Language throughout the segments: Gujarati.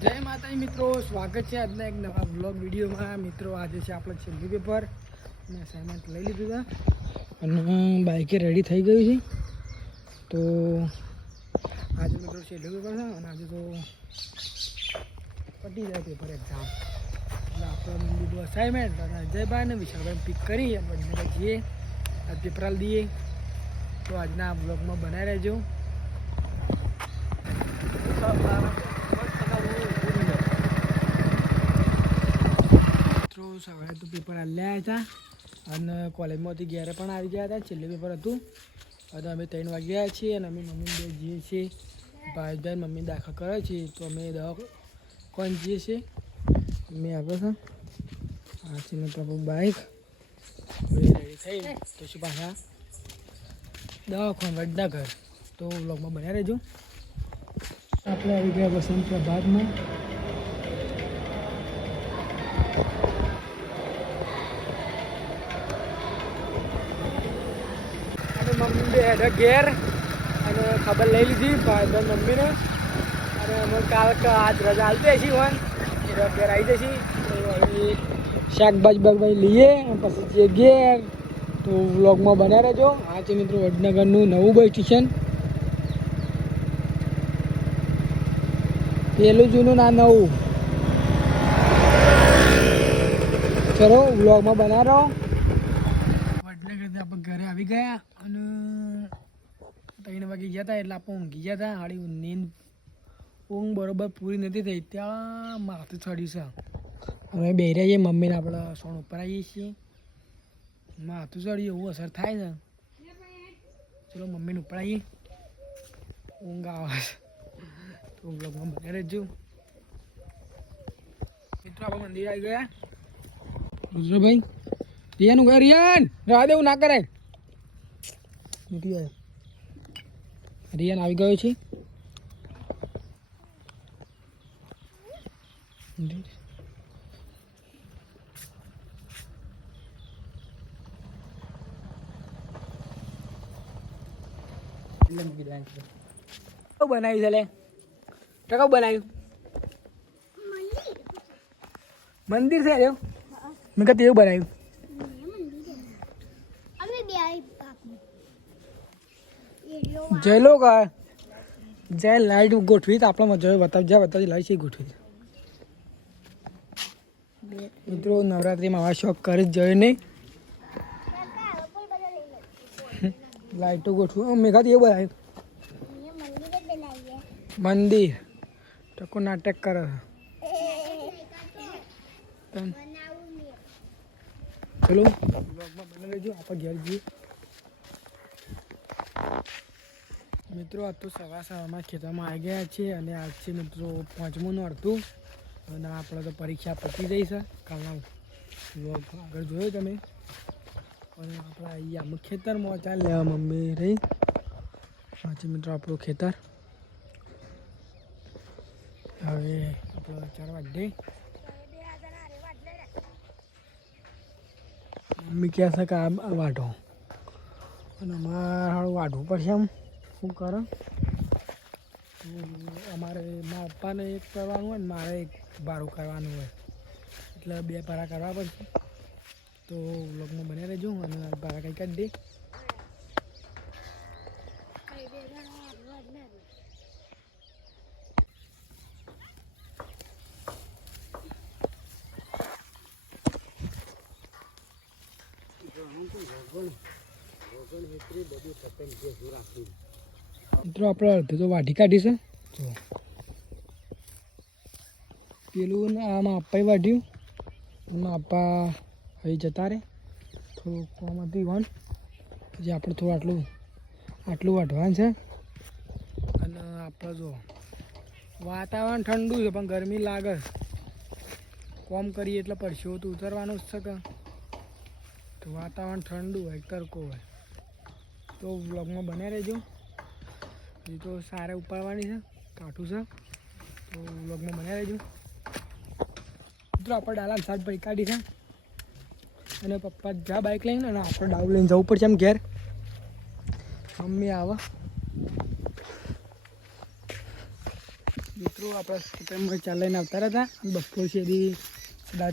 જય માતાજી મિત્રો, સ્વાગત છે આજના એક નવા બ્લોગ વિડીયોમાં. મિત્રો, આજે છે આપણો છેલ્લી પેપર મેં અસાઇનમેન્ટ લઈ લીધું હતા અને બાઇકે રેડી થઈ ગયું છે. તો આજે મિત્રો છેલ્લું પેપર છે અને આજે તો પટી જાય પેપર એક્ઝામ એટલે આપણે લીધું અસાઇનમેન્ટ અને અજયભાઈ અને વિશાલભાઈ પિક કરી બંને જઈએ. આજ પેપર દઈએ. તો આજના બ્લોગમાં બનાવી રહેજો મિત્રો સવારે તો પેપર આલ્યા હતા અને કોલેજમાંથી ઘેરે પણ આવી ગયા હતા. છેલ્લે પેપર હતું. અને અમે ત્રણ વાગ્યા છીએ અને અમે મમ્મી બે જઈએ છીએ. ભાઈ મમ્મી દાખલ કરે છે તો અમે દવા કોણ જઈએ છીએ? મમ્મી આવ્યો છે. આ છે આપણું બાઇક રેડી થઈ. તો શું પાછા? દવાખાન વડનગર તો વ્લોગમાં બન્યા રહેજો. આપણે આવી ગયા વસંત પ્રભાતમાં મમ્મી ઘેર અને ખબર લઈ લીધી ભાઈ મમ્મીને. અને અમે કાલ આજ રજા હાલતી હશી હોય એ ઘેર આવી જશી. શાકભાજી બાગભાજી લઈએ પછી જે ઘેર. તો વ્લોગમાં બન્યા રહેજો. આ છે મિત્રો વડનગરનું નવું બસ સ્ટેશન. પેલું જૂનું ના નવું. ચલો, વ્લોગમાં બના રહો. વડનગરથી આપણે ઘરે આવી ગયા અને ત્રણ વાગે ગયા હતા એટલે આપણે ઊંઘી ગયા હતા હાડી નીંદ ઊંઘ બરોબર પૂરી નથી થઈ. ત્યાં માથું ચડ્યું છે. અમે બે રહ્યા છીએ, મમ્મીને આપણે સોણ ઉપર આવીએ છીએ. માથું ચડ્યું, એવું અસર થાય છે ચલો, મમ્મીને ઉપર આવીએ. ઊંઘ આવે તો બ્લોગમાં બને રહેજો મિત્રો, આપણે મંદિર આવી ગયા. રુદ્રભાઈ રિયાનું ઘર, રિયાન! રાહ દેવું ના કરાય. નીકળી જાય રિયાન આવી ગયો છે એટલે મૂકી દે કેવું બનાવ્યું છે લે ટકા બનાવ્યું મંદિર છે એવું મેં કહ્યું એવું બનાવ્યું અમે બે આવી કાપી જય લો કા જે લાઈટ ગોઠવી તો આપણે મજા બતાવ, જ્યાં બતાવી, લાઈટ છે ગોઠવી મિત્રો, નવરાત્રીમાં આવા શોખ કરી જ જોઈએ નહીં. લાઈટો ગોઠવું. મેઘાથી એવું બનાવ્યું. મંદિરે. ટકો નાટક કરે ચલો. આપણે ઘેર જઈએ. મિત્રો, આ તો સવાર સવારમાં ખેતરમાં આવી ગયા છે અને આજ છે મિત્રો પાંચમું અડધું. અને આપણે તો પરીક્ષા પતી જઈ છે. કાલના વ્લોગ આગળ જોયો તમે. અને આપણે અહીંયા અમુક ખેતરમાં ચાલ લેવા મમ્મી રહી. આ છે મિત્રો આપણું ખેતર. હવે આપણે ચાર વાગે મમ્મી કહેશે કે આ વાઢો. અને અમારે વાઢવું પડશે એમ. શું કરો? અમારે મારા પપ્પાને એક કરવાનું હોય ને મારે એક ભાડું કરવાનું હોય. એટલે બે ભાડા કરવા પડશે. તો વ્લોગમાં બને રહેજો અને ભાડા કંઈ કાઢી દે. મિત્રો, આપણે અડધો તો વાઢી કાઢી છે. જો. પેલું આ આમાં અપ્પાએ વાઢ્યું. એમાં અપ્પા અહીં જતા રહે. થોડું કોમ હતી વન પછી આપણે થોડું આટલું આટલું વાઢવાનું છે. અને આપણે જો, વાતાવરણ ઠંડુ છે, પણ ગરમી લાગે. કોમ કરીએ એટલે પરસેવો તો ઉતરવાનો જ છે કે. તો વાતાવરણ ઠંડુ હોય, તડકો હોય. તો બ્લોગમાં બને રહેજો. એ તો સારે ઉપાડવાની છે, કાઠું છે. તો વ્લોગમાં બનાવી લેજો મિત્રો, આપણે ડાલા સાત ભાઈ કાઢી છે. અને પપ્પા જા બાઇક લઈને અને આપણે ડાવ લઈને જવું પડશે એમ ઘેર. મમ્મી આવે. મિત્રો, આપણે ખેતરમાં ચાલ આવતા હતા બપોર સુધી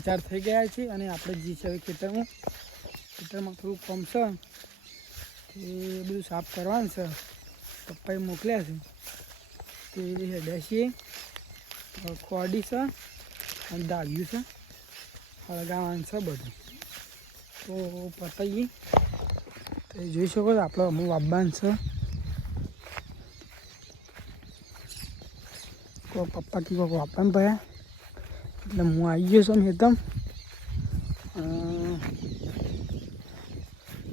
ચાર થઈ ગયા છે અને આપણે જે છે ખેતરમાં. ખેતરમાં થોડું કમ છે. એ બધું સાફ કરવાનું છે. પપ્પાએ મોકલ્યા છે. તે હેડાશીએ ખોડી છે અને દાગ્યું છે. હળગાવાનું છે બધું. તો પતાઈએ. તો જોઈ શકો છો, આપણે અમુક વાપવાનું છે. કોઈ પપ્પા કી કોઈ વાપવાનું પડ્યા એટલે હું આવી ગયો છું એકદમ.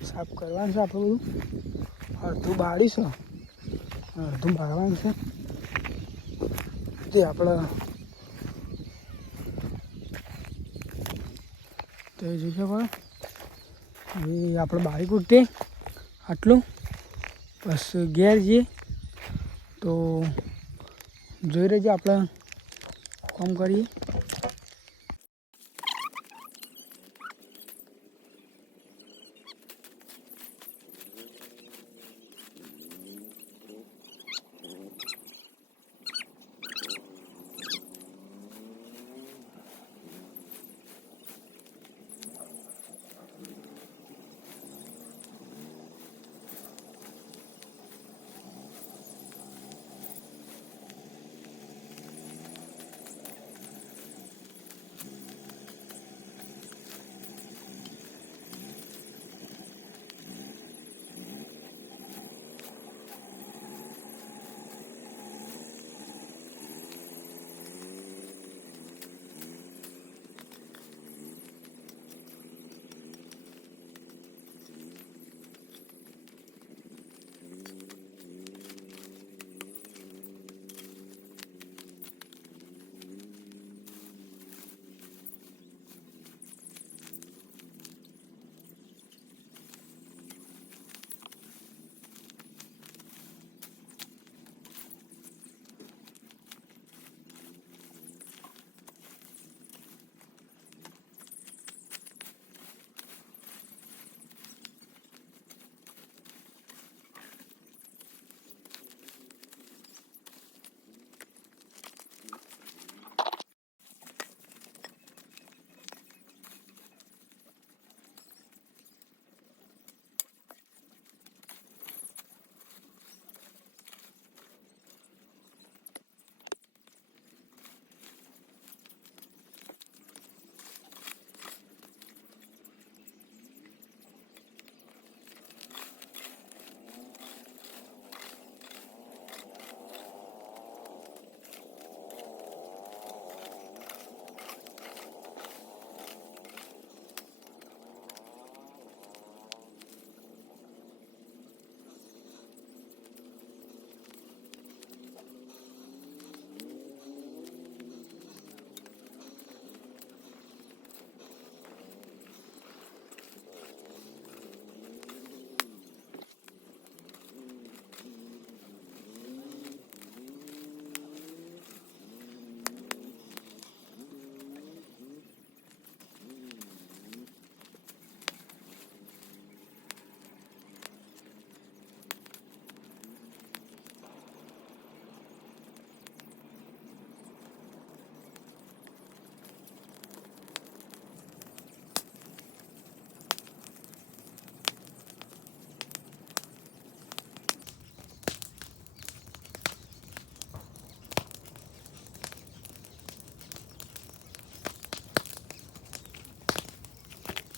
સાફ કરવાનું છે આપણે બધું. અડધું બાળીશું અડધું બાળવાનું છે તે આપણે તો એ જોઈ શકો એ આપણે બારી કૂટે આટલું બસ ઘેર જઈએ તો જોઈ રહેજો આપણે કામ કરીએ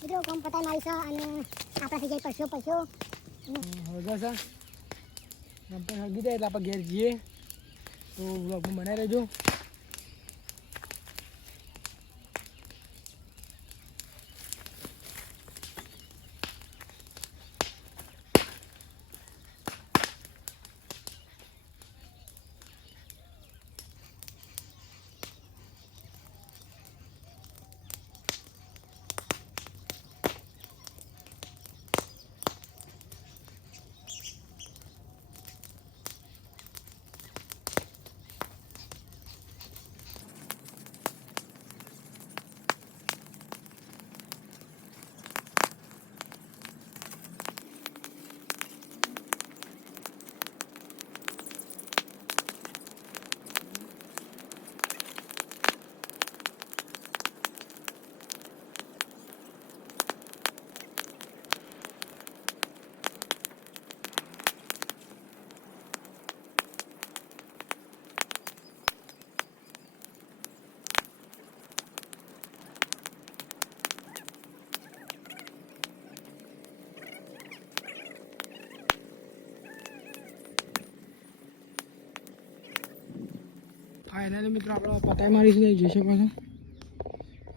મિત્રો કામ પતાઈ મારીશ અને આપણાથી જઈ પડશો પડશો હળગા છે. ગમપણ હળગી જાય એટલે આપણે ઘેર જઈએ. તો બ્લોગમાં બનાવી રહેજો. ફાઇનલી મિત્રો, આપણે પતાઈ મારીશું જોઈ શકો છો.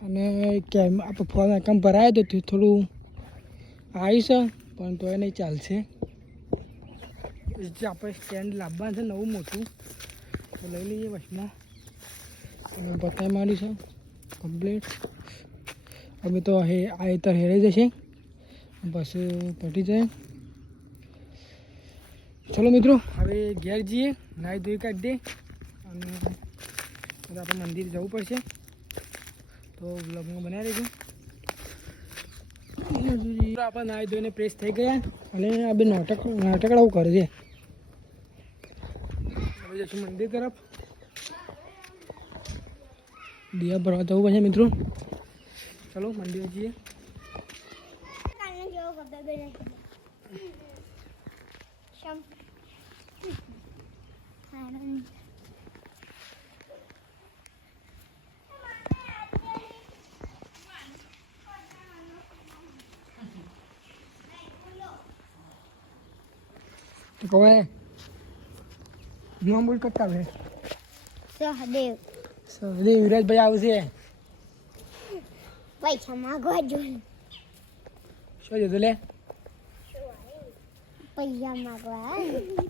અને કેમ આપણે ફોન એકમ ભરાયો તો થોડું આવીશ, પણ તો એ નહીં ચાલશે. જે આપણે સ્ટેન્ડ લાવવાનું છે, નવું મોટું, તો લઈ લઈએ વચમાં. અને પતાઈ મારી છે કમ્પ્લીટ અમે તો હે, આ તો હેરાઈ જશે. બસ પટી જાય. ચલો મિત્રો, હવે ઘેર જઈએ નાહી ધોઈ કાઢી દે અને હવે આપણે મંદિર જવું પડશે. તો બ્લોગમાં બનાવી દેજો. આપણે નાહી ધોઈને પ્રેસ થઈ ગયા અને આ બે નાટક નાટકડાવું કરે છે. હવે જશું મંદિર તરફ. દિયા ભરવા જવું પડશે મિત્રો. ચલો મંદિર જઈએ. જેવો તો કહે નામ બોલ કરતા હવે સહદેવ સહદેવ વિરાજભાઈ આવશે પૈસા માગવા જો શું જતો લે પૈસા માગવા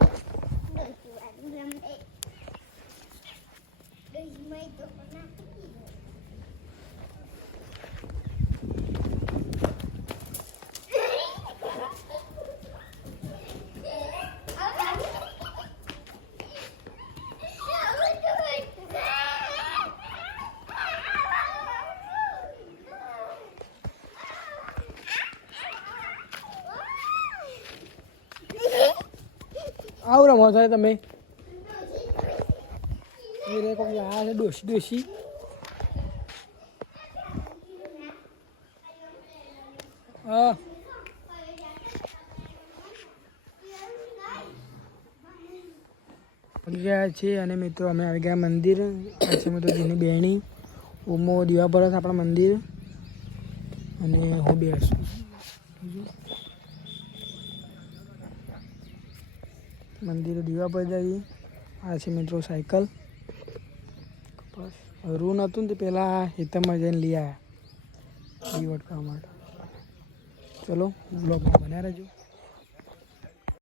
આવું રમો છો તમે. રે છે ડોસી ડોસી હા. ગયા છે અને મિત્રો અમે આવી ગયા મંદિર. આ છે મિત્રો જેની બેણી ઉમો દીવા પર આપણા મંદિર. અને હું બેસું. મંદિરે દીવા પર જઈએ આ છે મિત્રો સાયકલ. બસ. રૂ નહોતું ને તે પહેલાં હેતમમાં જઈને લઈ આવ્યા દીવટ કરવા માટે. ચલો, બ્લોગમાં બન્યા રહેજો.